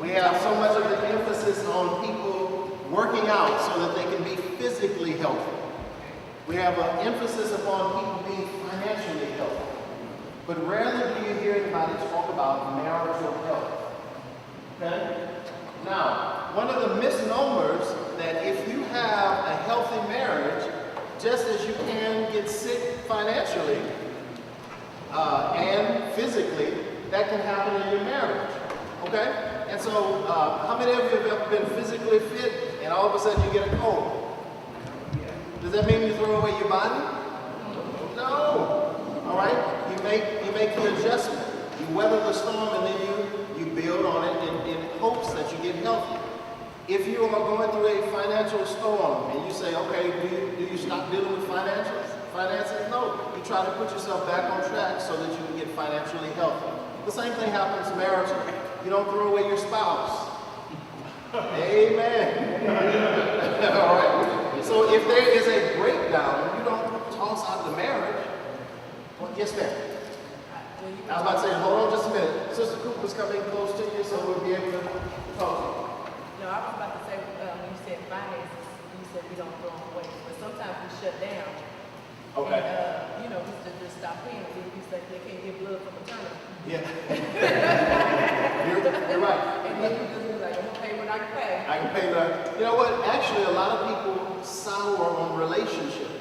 We have so much of the emphasis on people working out so that they can be physically healthy. We have an emphasis upon people being financially healthy. But rarely do you hear anybody talk about marital health. Okay? Now, one of the misnomers that if you have a healthy marriage, just as you can get sick financially and physically, that can happen in your marriage. Okay? And so, how many of you have ever been physically fit and all of a sudden you get a cold? Does that mean you throw away your body? No. All right? You make the adjustment. You weather the storm and then you build on it in hopes that you get healthy. If you are going through a financial storm and you say, okay, do you stop dealing with finances? No. You try to put yourself back on track so that you can get financially healthy. The same thing happens maritally. You don't throw away your spouse. Amen. All right. So if there is a breakdown, you don't toss out the marriage. Well, yes, ma'am. I was about to say, hold on just a minute. Sister Cooper's coming close to you, so we'll be able to talk. No, I was about to say, when you said finances, you said we don't throw them away. But sometimes we shut down. Okay. And, we just stop paying. We say they can't get blood from a turnip. Yeah. you're right. And then you just be like, I'm going to pay what I can pay. I can pay that. You know what? Actually, a lot of people sour on relationships.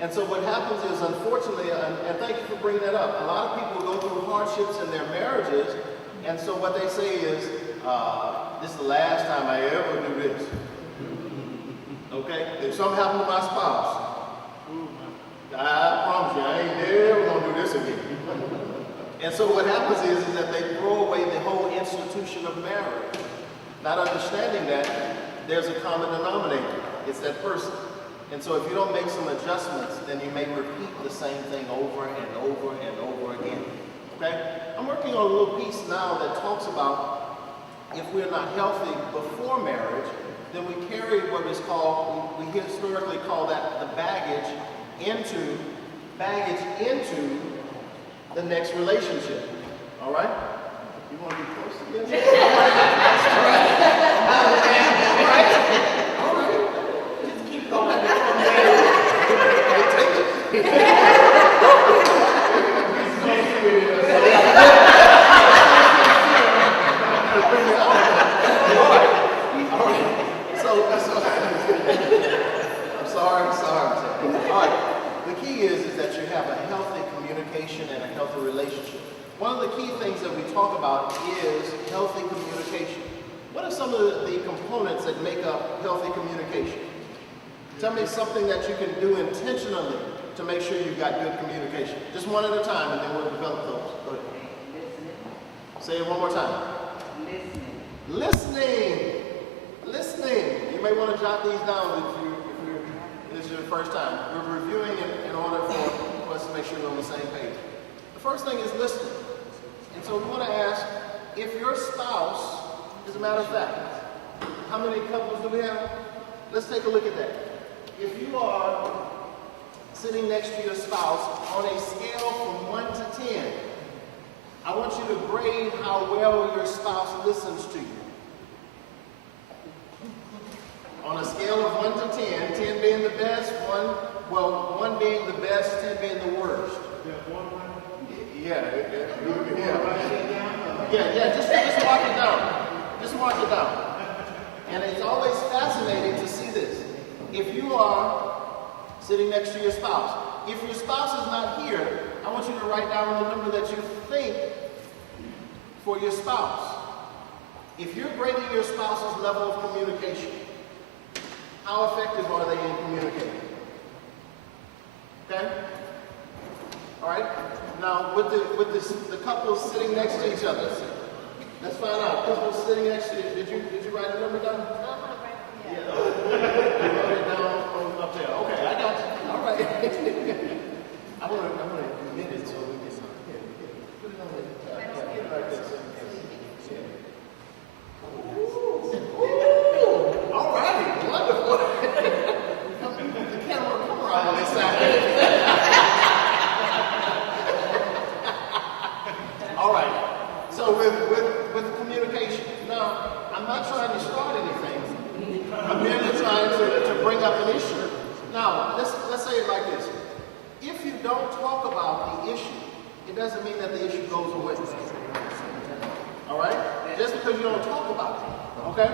And so what happens is, unfortunately, and thank you for bringing that up, a lot of people go through hardships in their marriages, and so what they say is, this is the last time I ever do this. Okay? If something happened to my spouse, I promise you, I ain't never gonna do this again. And so what happens is that they throw away the whole institution of marriage, not understanding that there's a common denominator. It's that person. And so if you don't make some adjustments, then you may repeat the same thing over and over and over again. Okay? I'm working on a little piece now that talks about if we're not healthy before marriage, then we carry what is called, we historically call that the baggage into the next relationship. All right? You want to be close again? All right. Just keep going. Take it. I'm sorry. All right. The key is that you have a healthy communication and a healthy relationship. One of the key things that we talk about is healthy communication. What are some of the components that make up healthy communication? Tell me something that you can do intentionally to make sure you've got good communication. Just one at a time, and then we'll develop those. Go ahead. Say it one more time. Listening. You may want to jot these down if this is your first time. We're reviewing in order for us to make sure we're on the same page. The first thing is listening. And so we want to ask, if your spouse, as a matter of fact, how many couples do we have? Let's take a look at that. If you are sitting next to your spouse on a scale from 1 to 10, I want you to grade how well your spouse listens to you. On a scale of 1 to 10, 10 being the best, 1 being the best, 10 being the worst. Yeah, just mark it down. Just mark it down. And it's always fascinating to see this. If you are sitting next to your spouse, if your spouse is not here, I want you to write down the number that you think for your spouse. If you're grading your spouse's level of communication, how effective are they in communicating? Okay? All right? Now, with the couples sitting next to each other, let's find out. Couples sitting next to each other. Did you write the number down? Yeah. You wrote it down up there. Okay, I got you. All right. I'm gonna commit it so we can put it on the like this. All right, wonderful. The camera come around on this side. All right. So with communication. Now, like this. If you don't talk about the issue, it doesn't mean that the issue goes away. All right? Just because you don't talk about it. Okay?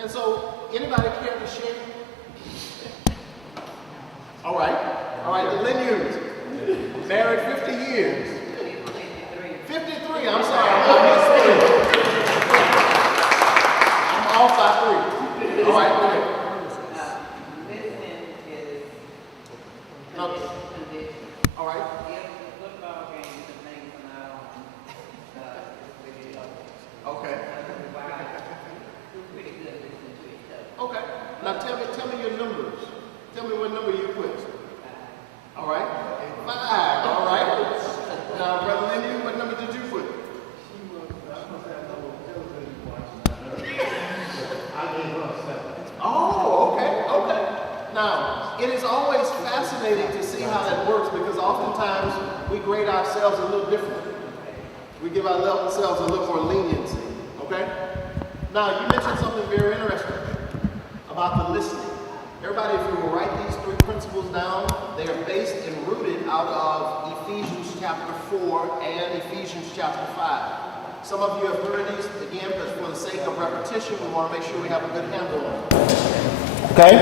And so, anybody care to share? All right. All right, the Linyards, married 50 years. 53, I'm sorry. I'm off by 3. All right, go ahead. Listening is No. condition. All right. If the football game is a thing from now on, we get up. Okay. We're pretty good listening to each other. Okay. Now tell me your numbers. Tell me what number you put. All right. 5. All right. Now, Brother Lindy, what number did you put? Oh, okay, okay. Now, it is always fascinating to see how that works because oftentimes we grade ourselves a little differently. We give ourselves a little more leniency, okay? Now, you mentioned something very interesting about the listening. Everybody, if you will write these 3 principles down, they are based and rooted out of Ephesians chapter 4 and Ephesians chapter 5. Some of you have heard these again, but for the sake of repetition, we want to make sure we have a good handle on it. Okay?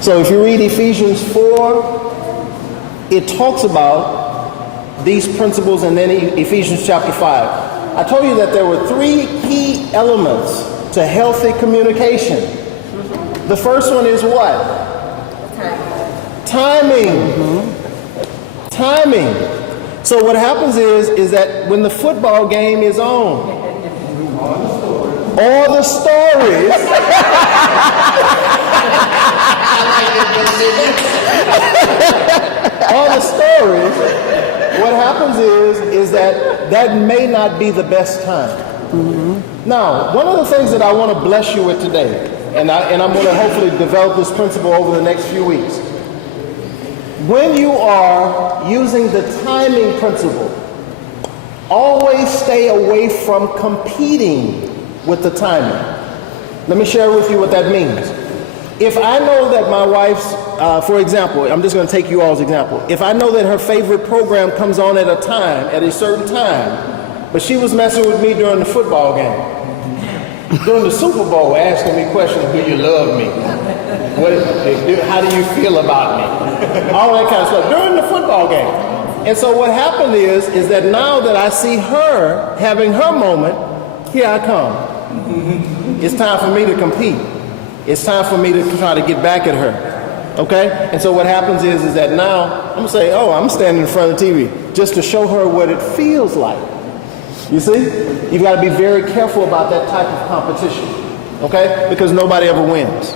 So if you read Ephesians 4, it talks about these principles, and then Ephesians chapter 5. I told you that there were 3 key elements to healthy communication. The first one is what? Timing. Timing. So what happens is that when the football game is on, all the stories. All the stories. What happens is that may not be the best time. Now, one of the things that I want to bless you with today, and I'm going to hopefully develop this principle over the next few weeks. When you are using the timing principle, always stay away from competing with the timing. Let me share with you what that means. If I know that my wife's, for example, I'm just going to take you all's example. If I know that her favorite program comes on at a certain time, but she was messing with me during the football game, during the Super Bowl, asking me questions, do you love me? How do you feel about me? All that kind of stuff, during the football game. And so what happened is that now that I see her having her moment, here I come. It's time for me to compete. It's time for me to try to get back at her. Okay? And so what happens is that now I'm going to say, oh, I'm standing in front of the TV just to show her what it feels like. You see? You've got to be very careful about that type of competition, okay? Because nobody ever wins.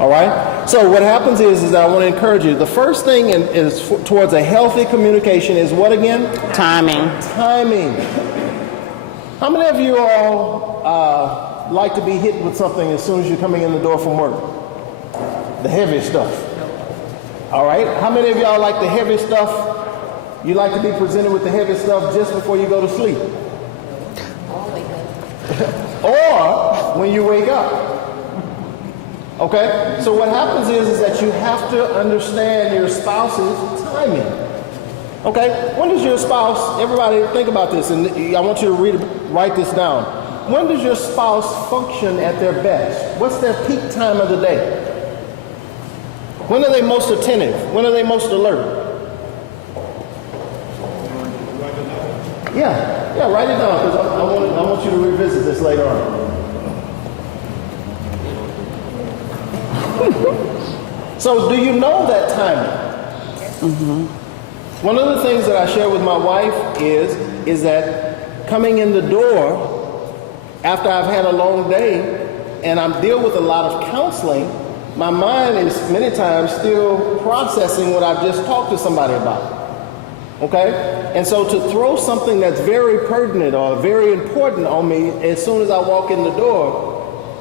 All right? So what happens is that I want to encourage you. The first thing is towards a healthy communication is what again? Timing. Timing. How many of you all like to be hit with something as soon as you're coming in the door from work? The heavy stuff. All right? How many of y'all like the heavy stuff? You like to be presented with the heavy stuff just before you go to sleep? Or when you wake up. Okay? So what happens is that you have to understand your spouse's timing. Okay? When does your spouse, everybody think about this, and I want you to write this down. When does your spouse function at their best? What's their peak time of the day? When are they most attentive? When are they most alert? Yeah, write it down because I want you to revisit this later on. So do you know that timing? One of the things that I share with my wife is that coming in the door after I've had a long day and I'm dealing with a lot of counseling, my mind is many times still processing what I've just talked to somebody about. Okay? And so to throw something that's very pertinent or very important on me as soon as I walk in the door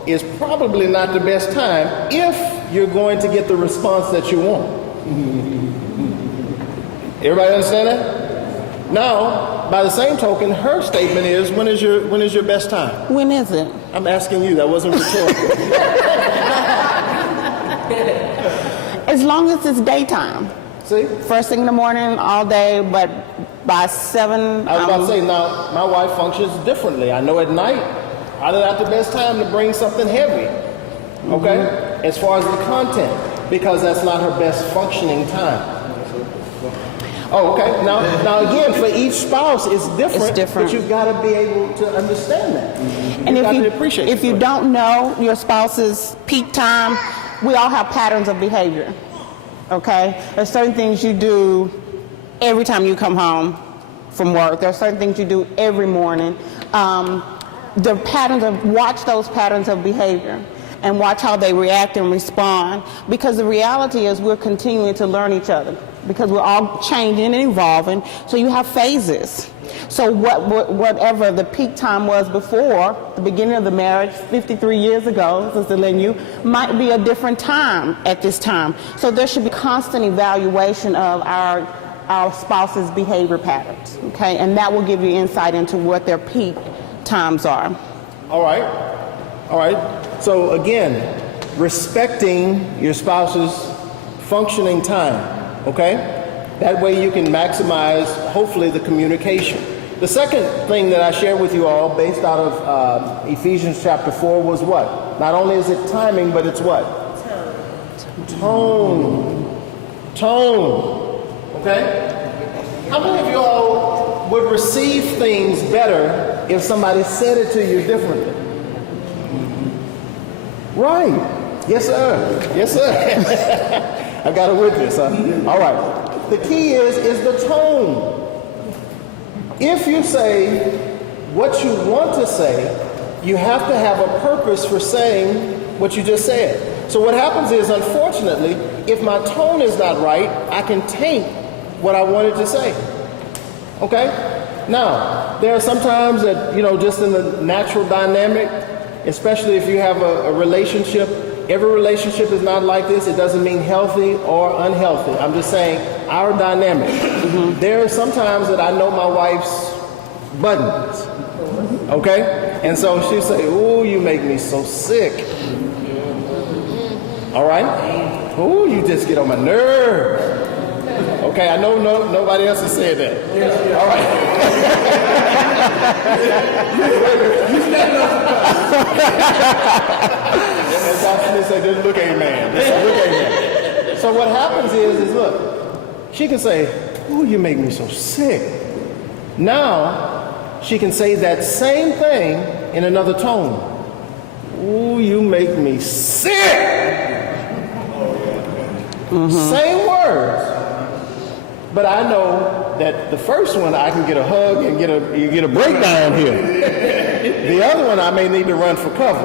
is probably not the best time if you're going to get the response that you want. Everybody understand that? Now, by the same token, her statement is, when is your best time? When is it? I'm asking you, that wasn't rhetorical. As long as it's daytime. See? First thing in the morning, all day, but by 7, I was about to say, now, my wife functions differently. I know at night, I don't have the best time to bring something heavy, okay? As far as the content, because that's not her best functioning time. Oh, okay. Now again, for each spouse, it's different. But you've got to be able to understand that. And If you don't know your spouse's peak time, we all have patterns of behavior. Okay? There's certain things you do every time you come home from work. There are certain things you do every morning. Watch those patterns of behavior and watch how they react and respond, because the reality is we're continuing to learn each other, because we're all changing and evolving, so you have phases. So whatever the peak time was before the beginning of the marriage 53 years ago, Sister Lynn, you might be a different time at this time. So there should be constant evaluation of our spouse's behavior patterns, okay? And that will give you insight into what their peak times are. All right. So again, respecting your spouse's functioning time, okay? That way you can maximize, hopefully, the communication. The second thing that I shared with you all, based out of Ephesians chapter 4, was what? Not only is it timing, but it's what? Tone. Okay? How many of you all would receive things better if somebody said it to you differently? Right. Yes, sir. Yes, sir. I got a witness, huh? All right. The key is the tone. If you say what you want to say, you have to have a purpose for saying what you just said. So what happens is, unfortunately, if my tone is not right, I can taint what I wanted to say. Okay? Now, there are some times that, just in the natural dynamic, especially if you have a relationship, every relationship is not like this. It doesn't mean healthy or unhealthy. I'm just saying our dynamic. There are some times that I know my wife's buttons. Okay? And so she'll say, "Ooh, you make me so sick." All right? "Ooh, you just get on my nerves." Okay, I know nobody else has said that. All As Dr. Smith said, look, amen. Look, amen. So what happens is look, she can say, "Ooh, you make me so sick." Now, she can say that same thing in another tone. "Ooh, you make me sick." Same words. But I know that the first one I can get a hug and you get a breakdown here. The other one I may need to run for cover.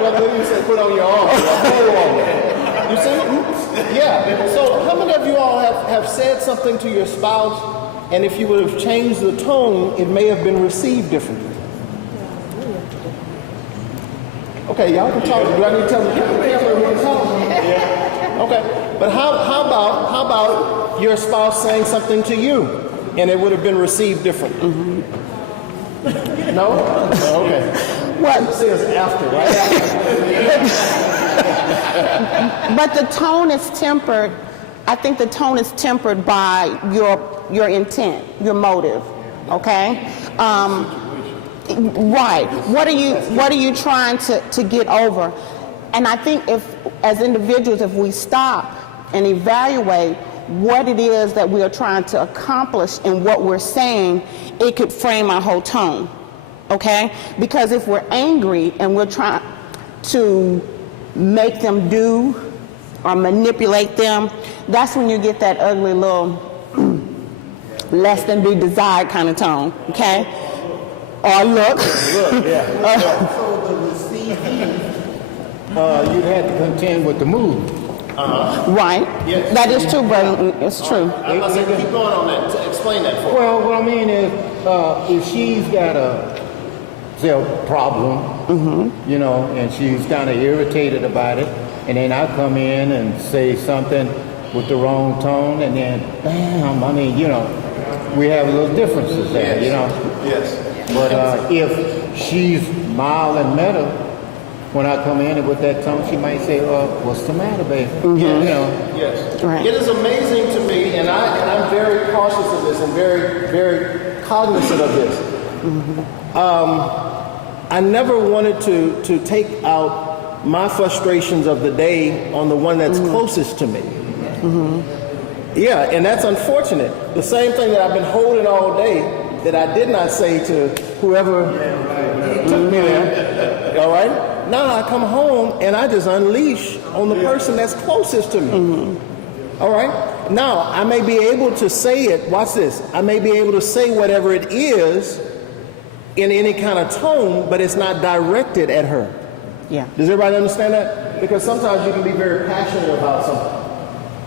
Well, then you say put on your arm. You see? Yeah. So how many of you all have said something to your spouse, and if you would have changed the tone, it may have been received differently? Okay, y'all can talk. Do I need to tell the camera we can talk? Yeah. Okay, but how about your spouse saying something to you, and it would have been received differently? No? Oh, okay. What? It says after, right? But the tone is tempered. I think the tone is tempered by your intent, your motive. Okay. Right. What are you trying to get over? And I think if, as individuals, if we stop and evaluate what it is that we are trying to accomplish in what we're saying, it could frame our whole tone. Okay? Because if we're angry and we're trying to make them do or manipulate them, that's when you get that ugly little less than be desired kind of tone. Okay? Or look. Yeah. So the receiving, you'd have to contend with the mood. Right. Yes. That is true, brother. It's true. I'm about to say, keep going on that. Explain that for me. Well, what I mean is, if she's got a problem, and she's kind of irritated about it, and then I come in and say something with the wrong tone, and then, bam, I mean, we have little differences there, Yes. But if she's mild and mellow, when I come in and with that tone, she might say, what's the matter, baby? You know. Yes. Right. It is amazing to me, and I'm very cautious of this and very, very cognizant of this. I never wanted to take out my frustrations of the day on the one that's closest to me. Yeah, and that's unfortunate. The same thing that I've been holding all day that I did not say to whoever took me there. All right? Now I come home and I just unleash on the person that's closest to me. All right? Now, I may be able to say it, watch this, I may be able to say whatever it is in any kind of tone, but it's not directed at her. Yeah. Does everybody understand that? Because sometimes you can be very passionate about something.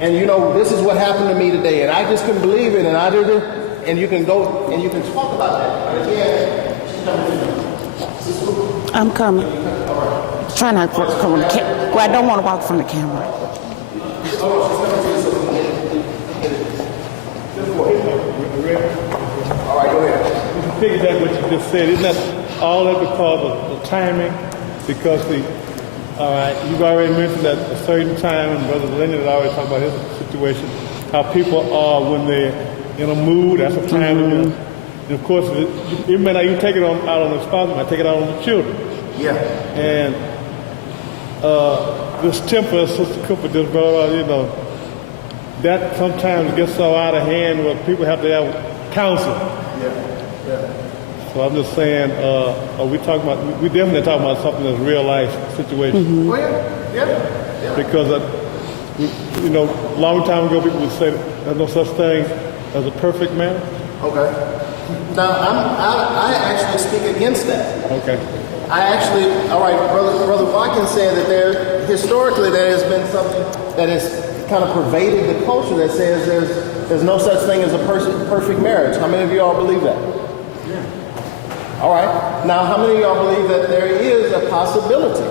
And you know, this is what happened to me today, and I just couldn't believe it, and I did it, and you can go and you can talk about that. But again, she's coming. I'm coming. Try not to come on the camera. Well, I don't want to walk from the camera. All right, go ahead. Piggyback what you just said, isn't that all that because of the timing? Because you've already mentioned that a certain time, and Brother Leonard had already talked about his situation, how people are when they're in a mood, that's a time to do. And of course, it may not even take it out on the spouse, it might take it out on the children. Yeah. And this temper, as Sister Cooper just brought out, that sometimes gets so out of hand where people have to have counsel. So I'm just saying, we definitely talking about something that's real life situation. Oh, yeah. Because, a long time ago people would say there's no such thing as a perfect man. Okay. Now, I actually speak against that. Okay. All right, Brother Watkins said that historically there has been something that has kind of pervaded the culture that says there's no such thing as a perfect marriage. How many of you all believe that? Yeah. All right. Now, how many of y'all believe that there is a possibility?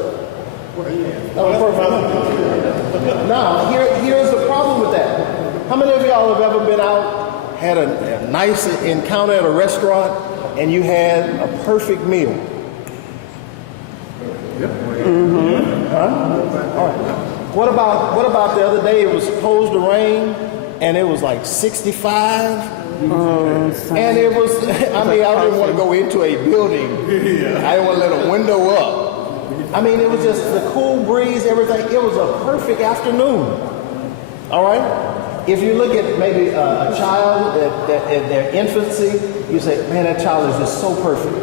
Now, here's the problem with that. How many of y'all have ever been out, had a nice encounter at a restaurant, and you had a perfect meal? Huh? All right. What about the other day? It was supposed to rain, and it was like 65, and it was. I didn't want to go into a building. I didn't want to let a window up. It was just the cool breeze, everything. It was a perfect afternoon. All right. If you look at maybe a child that in their infancy, you say, man, that child is just so perfect.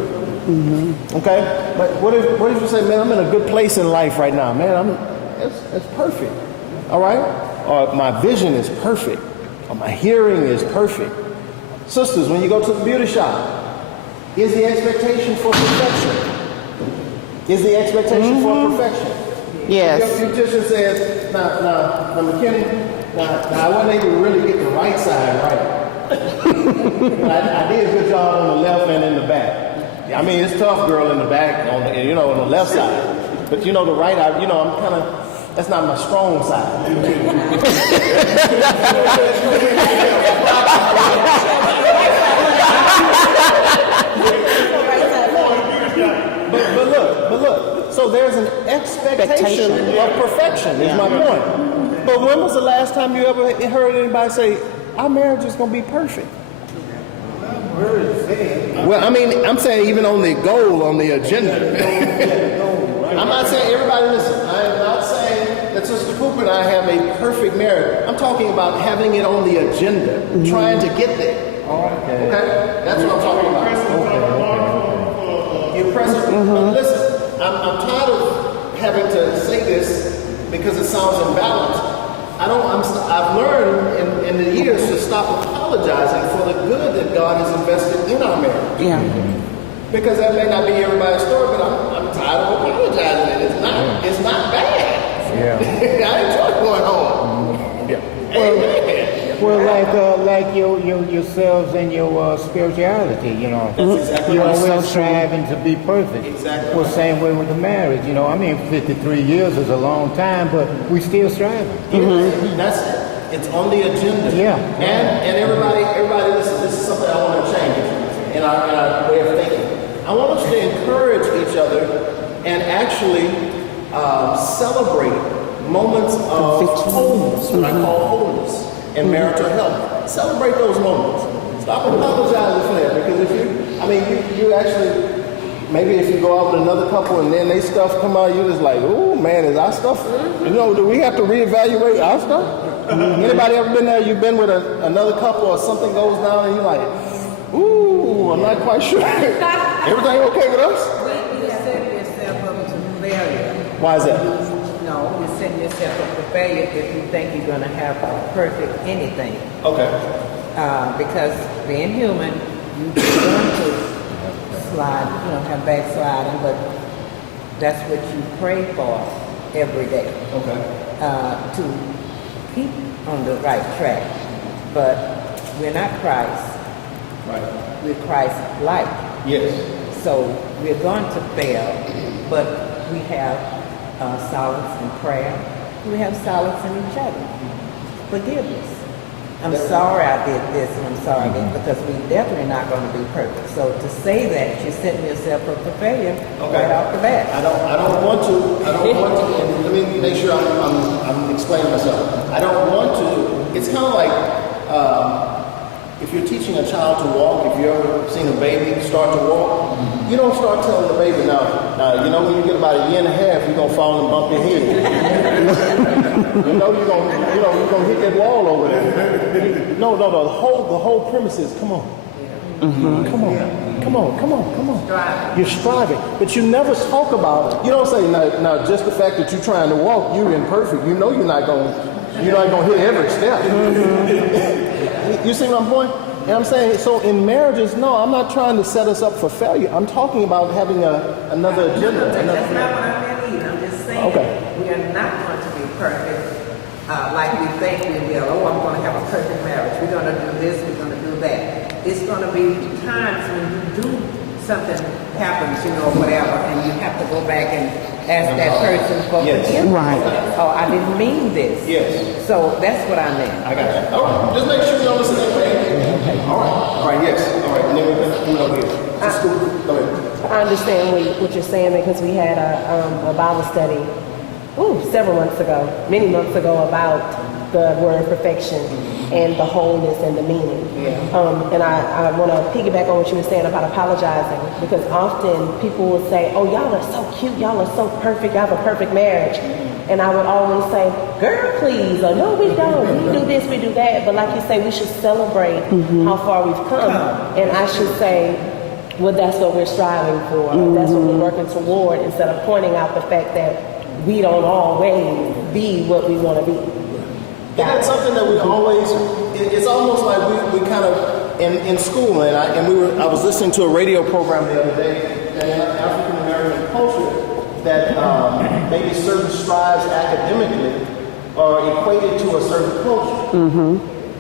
Okay, but what if you say, man, I'm in a good place in life right now, man, it's perfect, all right? Or my vision is perfect, or my hearing is perfect. Sisters, when you go to the beauty shop, is the expectation for perfection? Is the expectation for perfection? Yes. Your beautician says, now, McKinney, now I wasn't able to really get the right side right. I did a good job on the left and in the back. It's tough, girl, in the back, on the left side. But the right, I'm kind of, that's not my strong side. But look. So there's an expectation of perfection, is my point. But when was the last time you ever heard anybody say, our marriage is going to be perfect? Well, I'm saying even on the goal, on the agenda. I'm not saying, everybody listen, I am not saying that Sister Cooper and I have a perfect marriage. I'm talking about having it on the agenda, trying to get there. Okay? That's what I'm talking about. You're present. Listen, I'm tired of having to say this because it sounds imbalanced. I've learned in the years to stop apologizing for the good that God has invested in our marriage. Yeah. Because that may not be everybody's story, but I'm tired of apologizing. It's not bad. Yeah. I enjoy going home. Yeah. Amen. Well, like yourselves and your spirituality, That's exactly you're right. always striving to be perfect. Exactly Well, right. same way with the marriage, 53 years is a long time, but we still striving. That's it. It's on the agenda. Yeah. And everybody, listen, this is something I want to change in our way of thinking. I want us to encourage each other and actually celebrate moments of wholeness, what I call wholeness, and marital health. Celebrate those moments. Stop apologizing for that, because if you actually, maybe if you go out with another couple and then they stuff come out, you're just like, oh man, is our stuff, do we have to reevaluate our stuff? Anybody ever been there, you've been with another couple or something goes down and you're like, ooh, I'm not quite sure. Everything okay with us? Well, you're setting yourself up to failure. Why is that? No, you're setting yourself up for failure if you think you're going to have a perfect anything. Okay. Because being human, you're going to slide, have backsliding, but that's what you pray for every day. Okay. To keep on the right track. But we're not Christ. Right. We're Christ-like. Yes. So we're going to fail, but we have solace in prayer. We have solace in each other. Forgiveness. I'm sorry I did this and I'm sorry I did, because we're definitely not going to be perfect. So to say that, you're setting yourself up for failure right off the bat. I don't want to, and let me make sure I'm explaining myself. I don't want to, it's kind of like, if you're teaching a child to walk, if you've ever seen a baby start to walk, you don't start telling the baby, now, when you get about a year and a half, you're going to fall and bump your head. you're going to hit that wall over there. No, the whole premise is, come on. Mm-hmm. Come on. You're striving. But you never talk about, you don't say, now just the fact that you're trying to walk, you're imperfect. You know you're not going to hit every step. You see what I'm going? And I'm saying, so in marriages, no, I'm not trying to set us up for failure. I'm talking about having another agenda. That's not what I meant either. I'm just saying we are not going to be perfect like we think we will. Oh, I'm going to have a perfect marriage. We're going to do this, we're going to do that. It's going to be times when you do something happens, whatever, and you have to go back and ask that person for forgiveness. Right. Oh, I didn't mean this. Yes. So that's what I meant. I got you. All right. Just make sure you don't listen to anything. All right. Yes. All right. And then we're going to come over here. Just go ahead. I understand what you're saying, because we had a Bible study several months ago, many months ago, about the word perfection and the wholeness and the meaning. And I want to piggyback on what you were saying about apologizing, because often people will say, oh, y'all are so cute, y'all are so perfect, y'all have a perfect marriage. And I would always say, girl, please, or no, we don't. We do this, we do that. But like you say, we should celebrate how far we've come. And I should say, well, that's what we're striving for. That's what we're working toward, instead of pointing out the fact that we don't always be what we want to be. And that's something that we always, it's almost like we kind of, in school, and I was listening to a radio program the other day that in African American culture, that maybe certain strides academically are equated to a certain culture.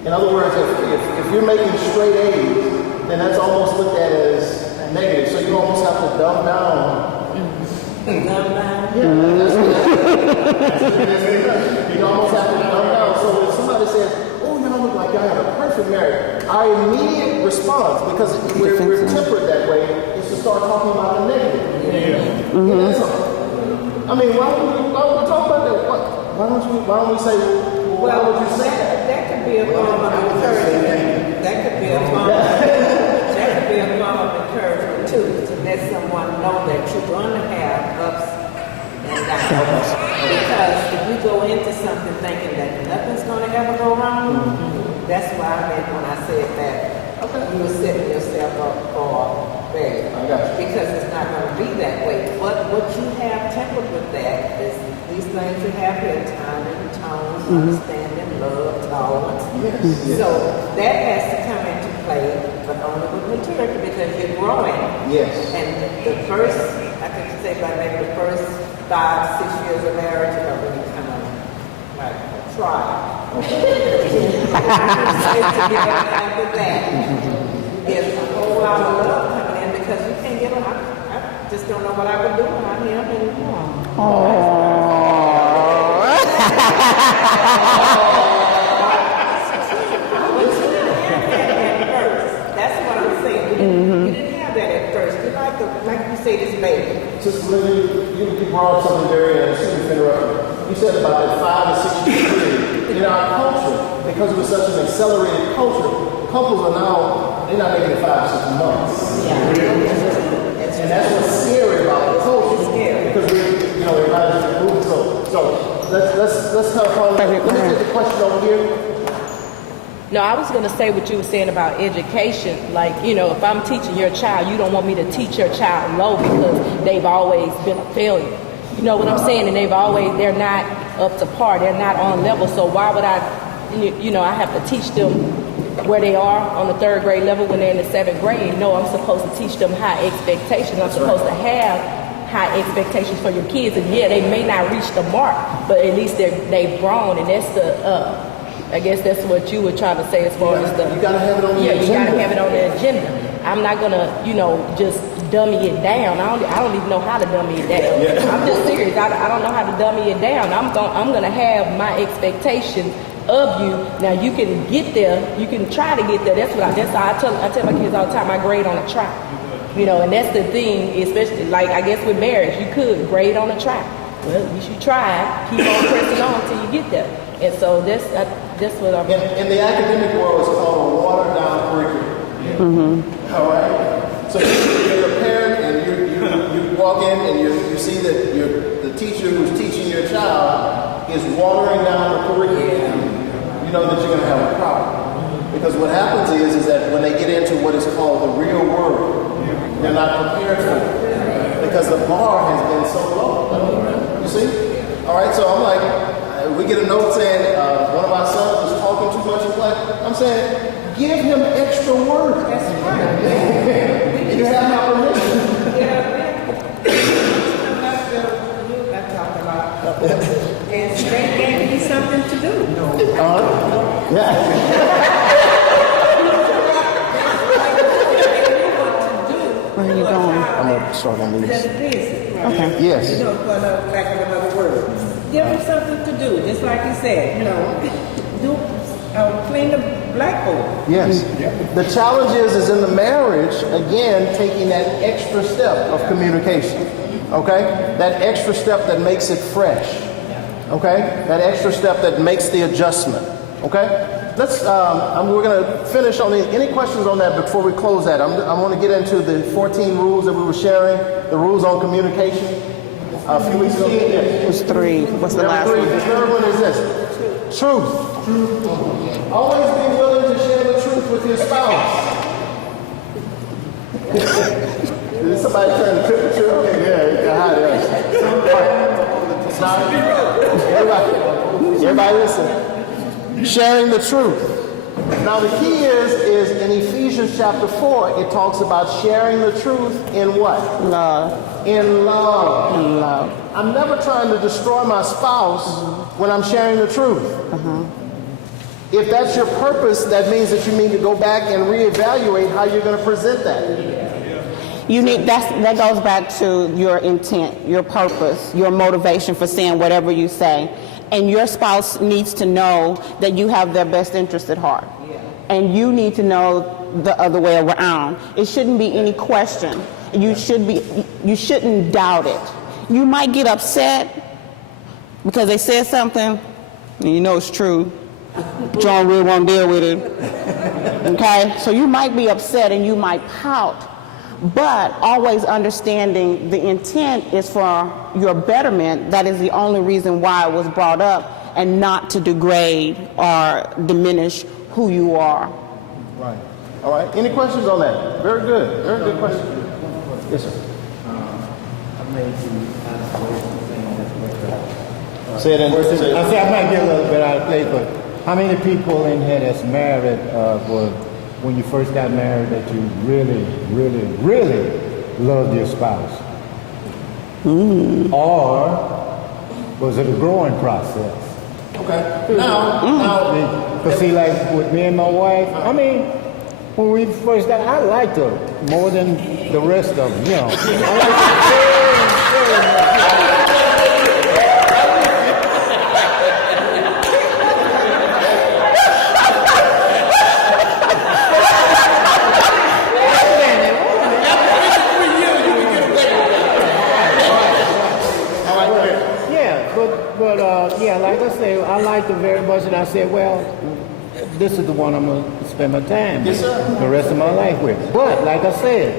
In other words, if you're making straight A's, then that's almost looked at as negative. So you almost have to dumb down. Yeah, you almost have to dumb down. So if somebody says, oh, y'all look like y'all have a perfect marriage, our immediate response, because we're tempered that way, is to start talking about the negative. I mean, why don't we talk about that? Why don't we say, why would you say that? That could be a form of encouragement. That could be a form of encouragement too, to let someone know that you're going to have ups and downs. Because if you go into something thinking that nothing's going to ever go wrong, that's why I meant when I said that you were setting yourself up for failure. Because it's not going to be that way. But what you have tempered with that is these things you have here: time and tone, understanding, love, tolerance. So that has to come into play, but only with maturity, because you're growing. And the first, I could say by maybe the first 5-6 years of marriage, you know, really kind of like try. After that, there's a whole lot of love coming in, because you can't get them. I just don't know what I would do without him anymore. But you didn't have that at first. That's what I'm saying. You didn't have that at first. You're like like you say, this baby. Sister Linda, you brought up something very excuse me for interrupting. You said about that 5 to 6 year period. In our culture, because we're such an accelerated culture, couples are now, they're not making it 5 or 6 months. And that's what's scary about the culture. Because everybody's moving. So let's have fun. Let me take the question over here. No, I was going to say what you were saying about education. Like, if I'm teaching your child, you don't want me to teach your child low because they've always been a failure. You know what I'm saying? And they're not up to par. They're not on level. So why would I have to teach them where they are on the 3rd grade level when they're in the 7th grade? No, I'm supposed to teach them high expectations. I'm supposed to have high expectations for your kids. And yeah, they may not reach the mark, but at least they've grown. And that's I guess that's what you were trying to say as far as the... You got to have it on the agenda. Yeah, you got to have it on the agenda. I'm not going to, just dummy it down. I don't even know how to dummy it down. Yeah. I'm just serious. I don't know how to dummy it down. I'm going to have my expectations of you. Now, you can get there. You can try to get there. That's how I tell my kids all the time, I grade on a track. And that's the thing, especially, like, I guess with marriage, you could grade on a track. Well, you should try. Keep on pressing on until you get there. And so that's what I'm... In the academic world, it's called a watered-down curriculum. Mm-hmm. All right? So you're a parent, and you walk in, and you see that the teacher who's teaching your child is watering down the curriculum. You know that you're going to have a problem. Because what happens is that when they get into what is called the real world, they're not prepared for it. Because the bar has been so low. You see? All right, so I'm like... we get a note saying one of our sons is talking too much in class. I'm saying, give him extra work. That's right. You have my permission. I talked about, and they gave me something to do. Where are you going? I'm going to start on these. Okay. Yes. For lack of another word. Give them something to do, just like you said, clean the blackboard. Yes. The challenge is in the marriage, again, taking that extra step of communication. Okay? That extra step that makes it fresh. Okay? That extra step that makes the adjustment. Okay? We're going to finish on any questions on that before we close that. I want to get into the 14 rules that we were sharing, the rules on communication. A few weeks ago. It was 3. What's the last one? The third one is this. Truth. Always be willing to share the truth with your spouse. Did somebody turn the temperature? Okay, yeah, you can hide it. Everybody listen. Sharing the truth. Now the key is in Ephesians chapter 4, it talks about sharing the truth in what? Love. In love. In love. I'm never trying to destroy my spouse when I'm sharing the truth. If that's your purpose, that means that you need to go back and reevaluate how you're going to present that. That goes back to your intent, your purpose, your motivation for saying whatever you say. And your spouse needs to know that you have their best interest at heart. And you need to know the other way around. It shouldn't be any question. You shouldn't doubt it. You might get upset because they said something and you know it's true. John really won't deal with it. Okay? So you might be upset and you might pout. But always understanding the intent is for your betterment. That is the only reason why it was brought up, and not to degrade or diminish who you are. Right. All right. Any questions on that? Very good. Very good question. Yes, sir. Say it in. I might get a little bit out of place, but how many people in here that's married were when you first got married that you really, really, really loved your spouse? Or was it a growing process? Okay. Now, Because see, like with me and my wife, I mean, when we first got, I liked her more than the rest of them, you know. I liked her very much. Yeah, like I said, I liked her very much, and I said, well, this is the one I'm going to spend my time Yes, sir. the rest of my life with. But, like I said,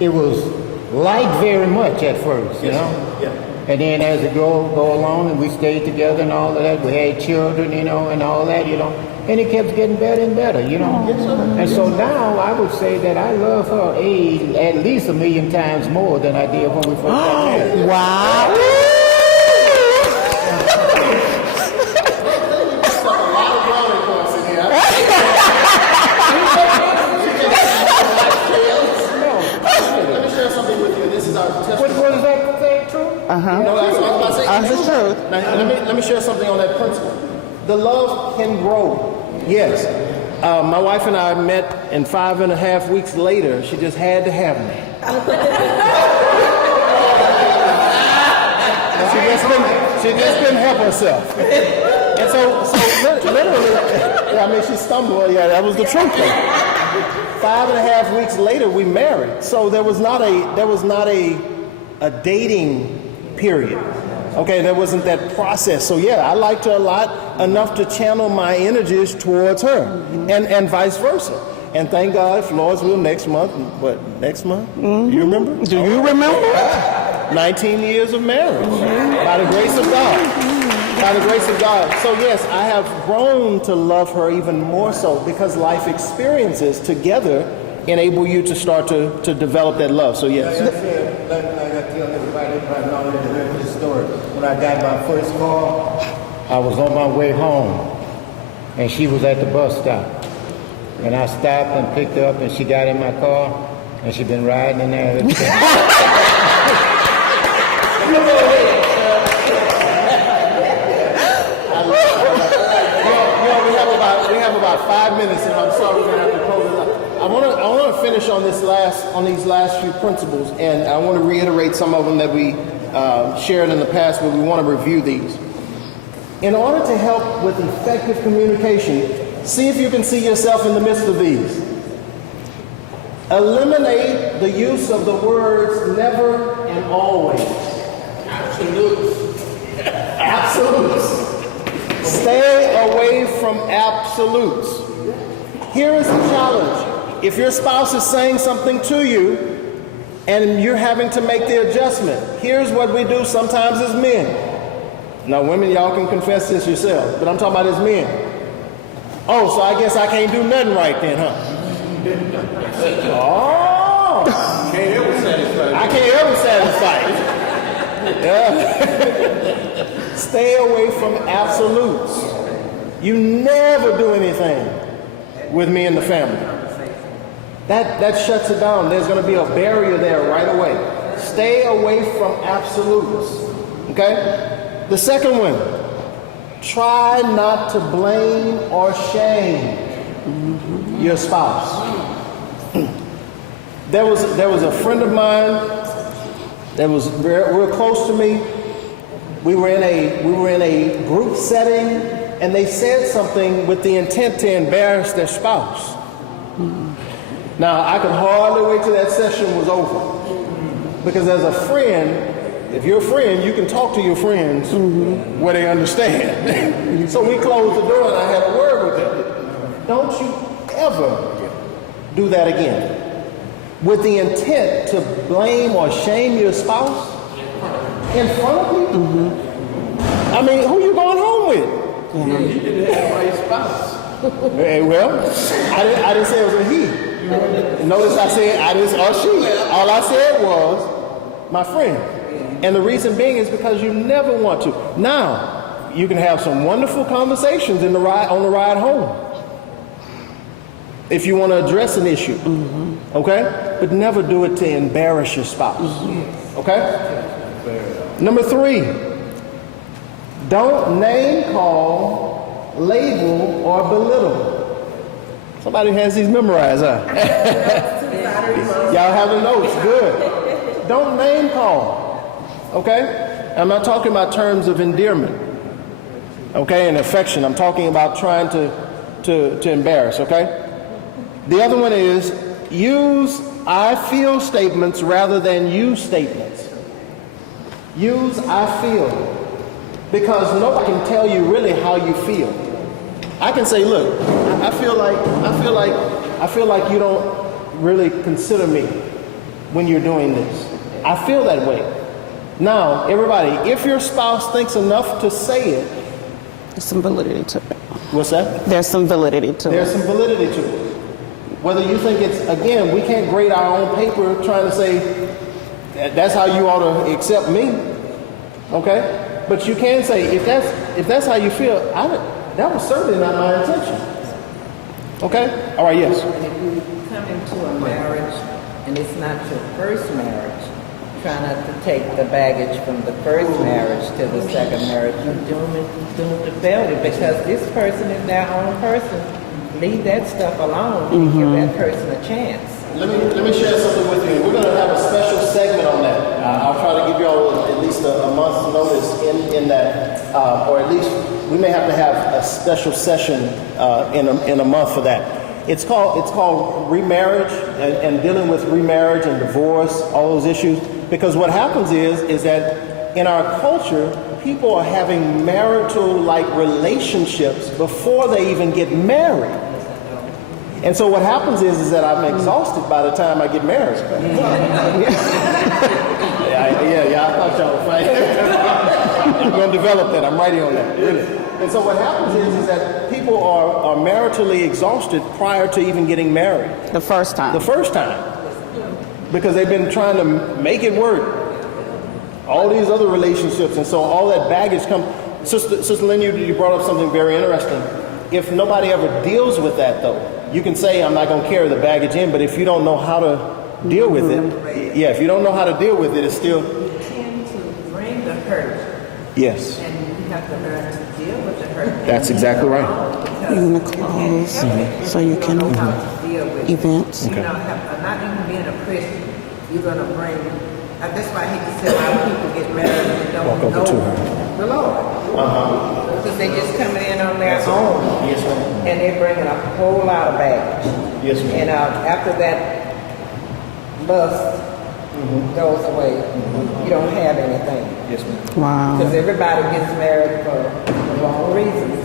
it was liked very much at first, you know? Yeah. And then as it go along, and we stayed together and all of that, we had children, you know, and all that, you know, and it kept getting better and better, you know. And so now I would say that I love her at least 1,000,000 times more than I did when we first got married. Wow. A lot of brownie points in here. Let me share something with you. This is our testimony. What is that thing true? No, that's what I was about to say. That's the truth. Now, let me share something on that principle. The love can grow. Yes. My wife and I met, and 5.5 weeks later, she just had to have me. She just couldn't help herself. And so literally, I mean, she stumbled. Yeah, that was the truth. 5.5 weeks later, we married. So there was not a dating period. Okay, there wasn't that process. So yeah, I liked her a lot, enough to channel my energies towards her, and vice versa. And thank God, Floresville next month. What, next month? You remember? Do you remember? 19 years of marriage, by the grace of God. By the grace of God. So yes, I have grown to love her even more so because life experiences together enable you to start to develop that love. So yes. Like I said, like I tell everybody know this story. When I got my first call, I was on my way home, and she was at the bus stop. And I stopped and picked her up, and she got in my car, and she's been riding in there ever since. We have about 5 minutes, and I'm sorry we're going to have to close it up. I want to finish on these last few principles, and I want to reiterate some of them that we shared in the past, but we want to review these. In order to help with effective communication, see if you can see yourself in the midst of these. Eliminate the use of the words never and always. Absolutes. Stay away from absolutes. Here is the challenge. If your spouse is saying something to you and you're having to make the adjustment, here's what we do sometimes as men. Now, women, y'all can confess this yourselves, but I'm talking about as men. Oh, so I guess I can't do nothing right then, huh? Oh. I can't ever satisfy you. Yeah. Stay away from absolutes. You never do anything with me and the family. That shuts it down. There's going to be a barrier there right away. Stay away from absolutes. Okay? The second one, try not to blame or shame your spouse. There was a friend of mine that was real close to me. We were in a group setting, and they said something with the intent to embarrass their spouse. Now, I could hardly wait till that session was over, because as a friend, if you're a friend, you can talk to your friends where they understand. So we closed the door, and I had a word with them. Don't you ever do that again with the intent to blame or shame your spouse in front of people. I mean, who you going home with? You didn't have the right spouse. Well, I didn't say it was a he. Notice I said I didn't, or she. All I said was my friend. And the reason being is because you never want to. Now, you can have some wonderful conversations on the ride home if you want to address an issue. Okay? But never do it to embarrass your spouse. Okay? Number 3, don't name call, label, or belittle. Somebody has these memorized, huh? Y'all have the notes. Good. Don't name call. Okay? I'm not talking about terms of endearment. Okay? And affection. I'm talking about trying to embarrass. Okay? The other one is use I feel statements rather than you statements. Use I feel. because nobody can tell you really how you feel. I can say, look, I feel like you don't really consider me when you're doing this. I feel that way. Now, everybody, if your spouse thinks enough to say it, There's some validity to it. what's that? There's some validity to There's it. some validity to it. Whether you think it's, again, we can't grade our own paper trying to say that's how you ought to accept me, okay? But you can say, if that's how you feel, that was certainly not my intention. Okay? All right, yes. And if you come into a marriage and it's not your first marriage, try not to take the baggage from the first marriage to the second marriage. You're doomed to failure because this person is their own person. Leave that stuff alone and give that person a chance. Let me share something with you. We're going to have a special segment on that. I'll try to give you all at least a month's notice in that, or at least we may have to have a special session in a month for that. It's called remarriage and dealing with remarriage and divorce, all those issues. Because what happens is that in our culture, people are having marital-like relationships before they even get married. And so what happens is that I'm exhausted by the time I get married. Yeah, I thought y'all were fighting. I'm going to develop that. I'm writing on that, really. And so what happens is that people are maritally exhausted prior to even getting married. The first time. The first time. Because they've been trying to make it work. All these other relationships, and so all that baggage comes. Sister Lynn, you brought up something very interesting. If nobody ever deals with that, though, you can say, I'm not going to carry the baggage in, but if you don't know how to deal with it, yeah, if you don't know how to deal with it, it's still... You tend to bring the hurt, Yes. and you have to learn to deal with the hurt. That's exactly right. Even the clothes, so you can know how to deal with it. events. You know, not even being a Christian, you're going to bring... that's why I hate to see a lot of people get married and don't Walk over know to her. the Lord. Because they just coming in on their own. Yes, ma'am. And they're bringing a whole lot of baggage. Yes, ma'am. And after that lust goes away, you don't have anything. Yes, ma'am. Wow. Because everybody gets married for the wrong reasons,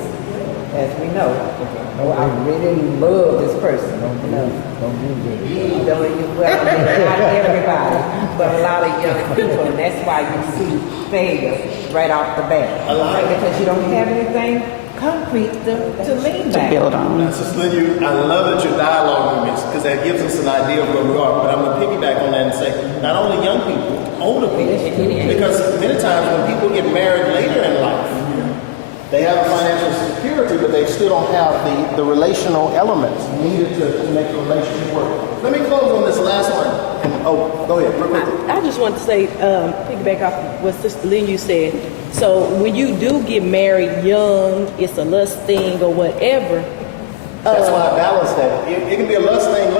as we know. Oh, I really love this person. Well, not everybody, but a lot of young people, and that's why you see failure right off the bat. Because you don't have anything concrete to lean back. Build on. Now, Sister Lynn, I love that you're dialoguing with me because that gives us an idea of where we are. But I'm going to piggyback on that and say, not only young people, older people. Because many times when people get married later in life, they have a financial security, but they still don't have the relational elements needed to make the relationship work. Let me close on this last one. Go ahead, real quick. I just want to say, piggyback off what Sister Lynn you said. So when you do get married young, it's a lust thing or whatever. That's why I balance that. It can be a lust thing